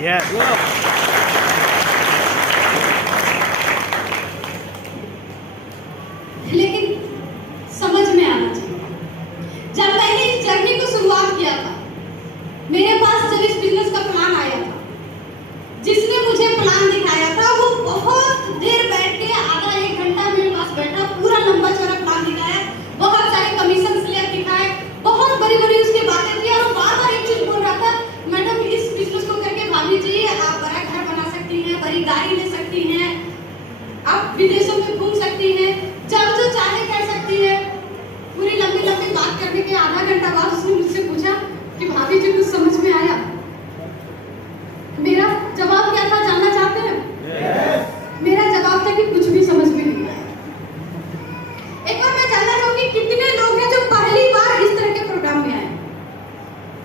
Yes. लेकिन समझ में आना चाहिए। जब मैंने इस जर्नी को शुरुआत किया था, मेरे पास जब इस बिजनेस का प्लान आया था, जिसने मुझे प्लान दिखाया था वो बहुत देर बैठ के आधा एक घंटा मेरे पास बैठा, पूरा लंबा चौड़ा प्लान दिखाया, बहुत सारे कमीशन स्लैब दिखाए, बहुत बड़ी बड़ी उसकी बातें थी, और वो बार बार एक चीज बोल रहा था, मैडम इस बिजनेस को करके भाभी जी आप बड़ा घर बना सकती हैं, बड़ी गाड़ी ले सकती हैं, आप विदेशों में घूम सकती हैं, जब जो चाहे कर सकती है। पूरी लंबी लंबी बात करने के आधा घंटा बाद उसने मुझसे पूछा कि भाभी जी कुछ समझ में आया? मेरा जवाब क्या था जानना चाहते हैं? yes. मेरा जवाब था कि कुछ भी समझ में नहीं आया। एक बार मैं जानना चाहूंगी कितने लोग हैं जो पहली बार इस तरह के प्रोग्राम में आए,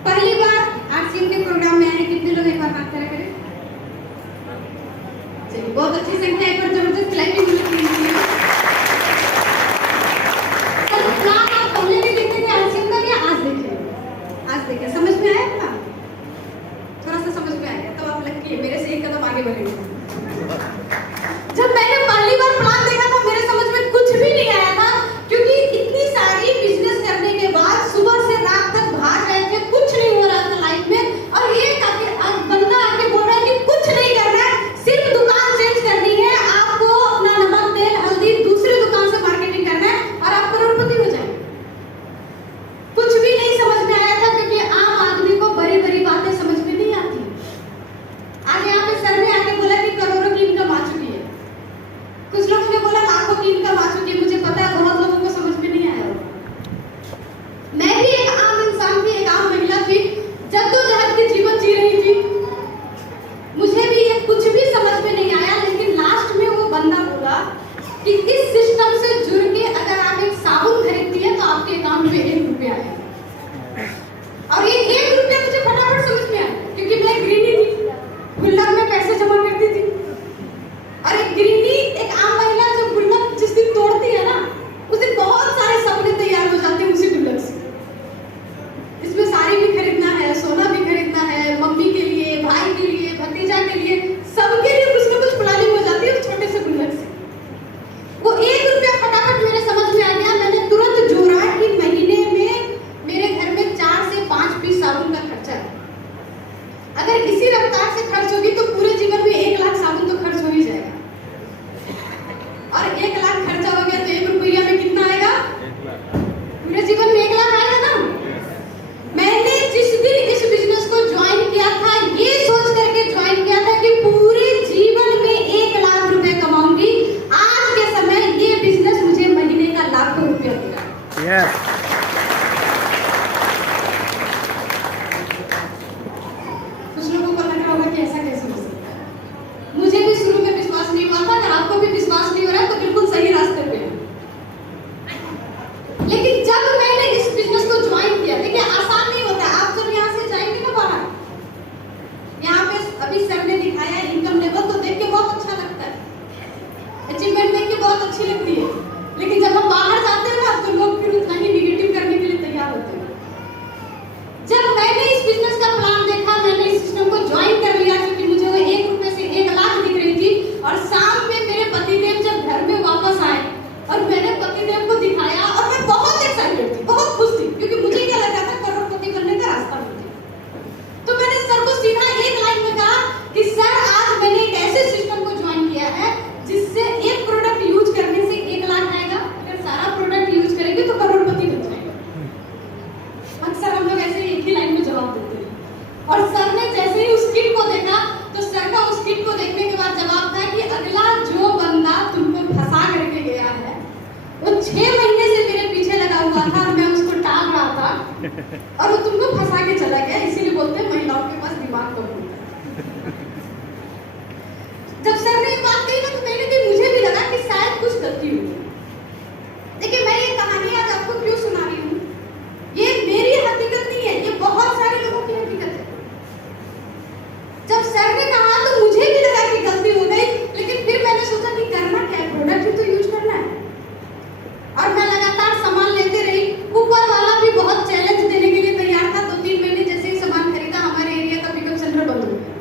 पहली बार आरसीएम के प्रोग्राम में आए? कितने लोग? एक बार हाथ खड़ा करें। चलिए, बहुत अच्छी संख्या। एक बार जबरदस्त क्लैपिंग मिलती है। समझ में आया ना? थोड़ा सा समझ में आया तो आप लग मेरे से एक कदम आगे बढ़ेंगे। जब मैंने पहली बार प्लान देखा था मेरे समझ में कुछ भी नहीं आया था, क्योंकि इतनी सारी बिजनेस करने के बाद सुबह से रात तक भाग रहे थे, कुछ नहीं हो रहा था लाइफ में, और ये बंदा आके बोल रहा है कि कुछ नहीं करना है, सिर्फ दुकान चेंज करनी है, आपको अपना नमक तेल हल्दी दूसरी दुकान से मार्केटिंग करना है और आप करोड़पति हो जाएंगे। कुछ भी नहीं समझ में आया था, क्योंकि आम आदमी को बड़ी बड़ी बातें समझ में नहीं आती। आज यहाँ पे सर ने आके बोला कि करोड़ों की इनकम आ चुकी है, कुछ लोगों ने बोला लाखों की इनकम आ चुकी है। मुझे पता है बहुत लोगों को समझ में नहीं आया। मैं भी एक आम इंसान थी, एक आम महिला थी, जद्दोजहद की जीवन जी रही थी, मुझे भी ये कुछ भी समझ में नहीं आया। लेकिन लास्ट में वो बंदा बोला कि इस सिस्टम से जुड़ के अगर आप एक साबुन खरीदती है तो आपके अकाउंट में 1 रुपया है, और ये 1 रुपया मुझे फटाफट समझ में आया, क्योंकि मैं गृहिणी थी, गुल्लक में पैसे जमा करती थी, और एक गृहिणी, एक आम महिला जो गुल्लक जिस दिन तोड़ती है ना, उस दिन बहुत सारे सपने तैयार हो जाते हैं उसी गुल्लक से। इसमें साड़ी भी खरीदना है, सोना भी खरीदना है, मम्मी के लिए, भाई के लिए, भतीजा के लिए, सबके लिए कुछ ना कुछ प्लानिंग हो जाती है उस छोटे से गुल्लक से। वो 1 रुपया फटाफट मेरे समझ में आ गया। मैंने तुरंत जोड़ा कि महीने में मेरे घर में 4 से 5 पीस साबुन का खर्चा है। अगर इसी रफ्तार से खर्च होगी तो पूरे जीवन में 1 लाख साबुन तो खर्च हो ही जाएगा, और 1 लाख खर्चा हो गया तो 1 रुपया में कितना आएगा? पूरे जीवन में 1 लाख आएगा ना। मैंने जिस दिन इस बिजनेस को ज्वाइन किया था, ये सोच करके ज्वाइन किया था कि पूरे जीवन में 1 लाख रुपए कमाऊंगी। आज के समय ये बिजनेस मुझे महीने का लाखों रुपया देगा। Yes. कुछ लोगों को लग रहा होगा कि ऐसा कैसे हो सकता है। मुझे भी शुरू में विश्वास नहीं हुआ था, अगर आपको भी विश्वास नहीं हो रहा है तो बिल्कुल सही रास्ते पे हैं। लेकिन जब मैंने इस बिजनेस को ज्वाइन किया, देखिए आसान नहीं होता। आप जब यहाँ से जाएंगे ना बाहर, यहाँ पे अभी सर ने दिखाया इनकम लेवल, तो देख के बहुत अच्छा लगता है, अचीवमेंट देख के बहुत अच्छी लगती है। लेकिन जब हम बाहर जाते हैं ना तो लोग फिर उतना ही निगेटिव करने के लिए तैयार होते हैं। जब मैंने इस बिजनेस का प्लान देखा, मैंने इस सिस्टम को ज्वाइन कर लिया, क्योंकि मुझे वो 1 रुपए से 1 लाख दिख रही थी। और शाम में मेरे पतिदेव जब घर में वापस आए और मैंने पतिदेव को दिखाया, और मैं बहुत एक्साइटेड थी, बहुत खुश थी, क्योंकि मुझे क्या लग रहा था करोड़पति बनने का रास्ता मुझे। तो मैंने सर को सीधा एक लाइन में कहा कि सर आज मैंने एक ऐसे सिस्टम को ज्वाइन किया है जिससे एक प्रोडक्ट यूज करने से 1 लाख आएगा, अगर सारा प्रोडक्ट यूज करेंगे तो करोड़पति बन जाएगा। अक्सर हम लोग ऐसे एक ही लाइन में जवाब देते हैं। और सर ने जैसे ही उस किट को देखा तो सर का उस किट को देखने के बाद जवाब था कि अगला जो बंदा तुमको फंसा करके गया है वो 6 महीने से मेरे पीछे लगा हुआ था, मैं उसको टाल रहा था और वो तुमको फंसा के चला गया। इसीलिए बोलते हैं महिलाओं के पास दिमाग कम होता है। जब सर ने ये बात कही ना तो कहीं ना कहीं मुझे भी लगा कि शायद कुछ गलती हुई। देखिए मैं ये कहानी आज आपको क्यों सुना रही हूँ, ये मेरी हकीकत नहीं है, ये बहुत सारे लोगों की हकीकत है। जब सर ने कहा तो मुझे भी लगा कि गलती हो गई, लेकिन फिर मैंने सोचा कि करना क्या है, प्रोडक्ट ही तो यूज करना है। और मैं लगातार सामान लेते रही। ऊपर वाला भी बहुत चैलेंज देने के लिए तैयार था। 2-3 महीने जैसे ही सामान खरीदा, हमारे एरिया का पिकअप सेंटर बंद हो गया।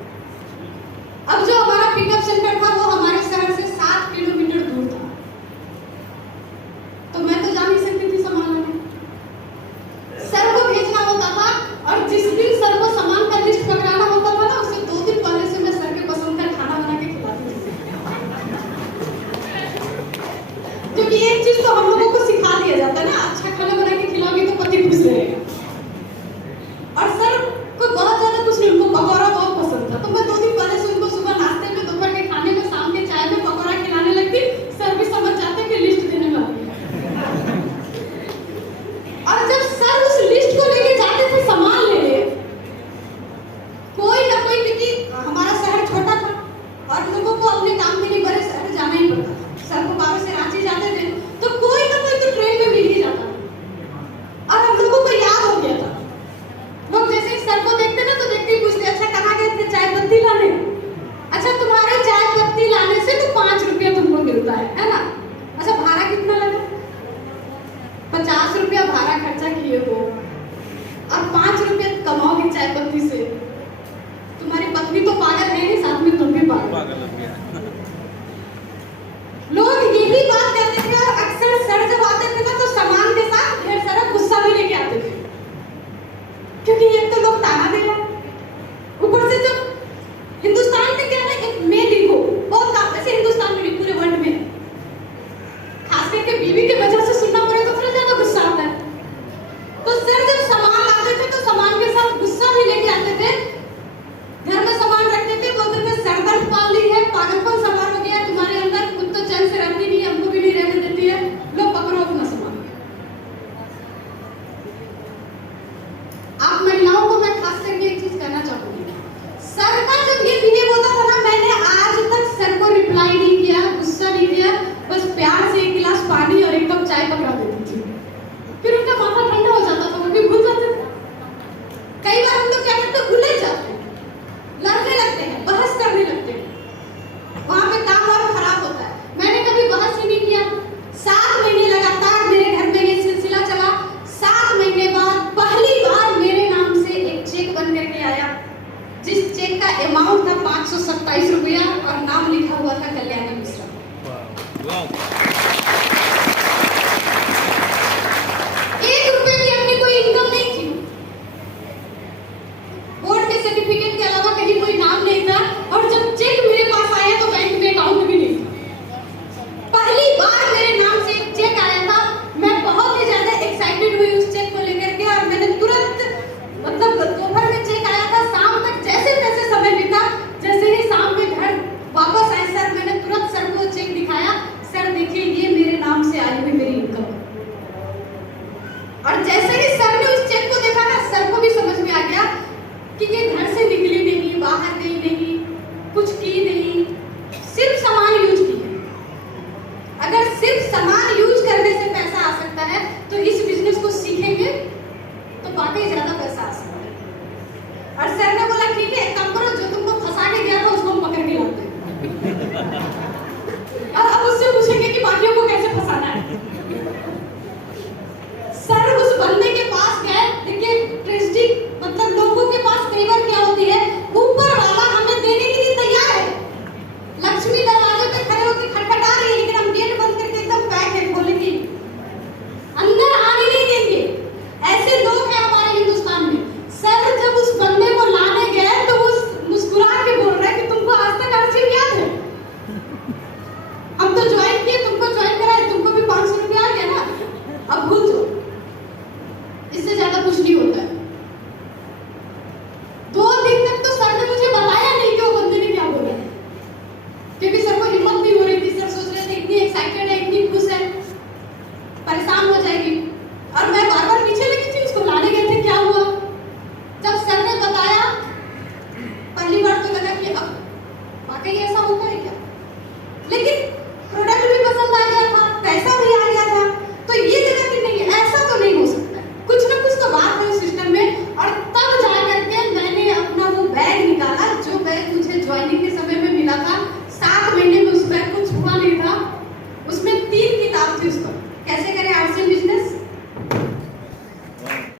पागलपन सवार हो गया है तुम्हारे अंदर, खुद तो चैन से रहती नहीं, हमको भी नहीं रहने देती है, लो पकड़ो अपना सामान। आप महिलाओं को मैं खास करके एक चीज कहना चाहूंगी, सर का जब ये बिहेव होता था ना, मैंने आज तक सर को रिप्लाई नहीं किया, गुस्सा नहीं किया, बस प्यार से एक गिलास पानी और एक कप चाय पकड़ा देती थी, फिर उनका माथा ठंडा हो जाता था, वो भी भूल जाते थे। कई बार हम लोग क्या करते हैं, भूल जाते हैं, लड़ने लगते हैं, बहस करने लगते हैं, वहां पे काम और खराब होता है। मैंने कभी बहस ही नहीं किया। 7 महीने लगातार मेरे घर में ये सिलसिला चला। 7 महीने बाद पहली बार मेरे नाम से एक चेक बन करके आया, जिस चेक का अमाउंट था 527 रुपया और नाम लिखा हुआ था कल्याणी मिश्रा। ₹1 की अपनी कोई इनकम नहीं थी, बोर्ड के सर्टिफिकेट के अलावा कहीं कोई नाम नहीं था, और जब चेक मेरे पास आया तो बैंक में अकाउंट भी नहीं था। पहली बार मेरे नाम से एक चेक आया था, मैं बहुत ही ज्यादा एक्साइटेड हुई उस चेक को लेकर के, और मैंने तुरंत, मतलब दोपहर में चेक आया था, शाम तक जैसे तैसे समय बीता, जैसे ही शाम में घर वापस आए सर, मैंने तुरंत सर को चेक दिखाया, सर देखिए ये मेरे नाम से आई हुई मेरी इनकम। और जैसे ही सर ने उस चेक को देखा ना, सर को भी समझ में आ गया कि ये घर से निकली नहीं, बाहर गई नहीं, कुछ की नहीं, सिर्फ सामान यूज की है। अगर सिर्फ सामान यूज करने से पैसा आ सकता है तो इस बिजनेस को सीखेंगे तो वाकई ज्यादा पैसा आ सकता है। और सर ने बोला ठीक है, एक काम करो, जो तुमको फंसा के गया था उसको हम पकड़ के लाते हैं, और अब उससे पूछेंगे कि बाकियों को कैसे फंसाना है। सर उस बंदे के पास गए। देखिए ट्रेजेडी, मतलब लोगों के पास कई बार क्या होती है, ऊपर वाला हमें देने के लिए तैयार है, लक्ष्मी दरवाजे पे खड़े होकर खटखटा रही है, लेकिन हम गेट बंद करके एकदम पैक है, खोलेंगे, अंदर आने नहीं देंगे। ऐसे लोग हैं हमारे हिंदुस्तान में। सर जब उस बंदे को लाने गए तो वो मुस्कुरा के बोल रहा है कि तुमको आज तक हर चीज याद है, हम तो ज्वाइन किए, तुमको ज्वाइन कराए, तुमको भी 500 रुपया आ गया ना, अब भूल जाओ, इससे ज्यादा कुछ नहीं होता है। 2 दिन तक तो सर ने मुझे बताया नहीं कि वो बंदे ने क्या बोला, क्योंकि सर को हिम्मत नहीं हो रही थी। सर सोच रहे थे इतनी एक्साइटेड है, इतनी खुश है, परेशान हो जाएगी, और मैं बार बार पीछे लगी थी, उसको लाने गए थे, क्या हुआ। जब सर ने बताया, पहली बार तो लगा कि अब वाकई ऐसा होता है क्या, लेकिन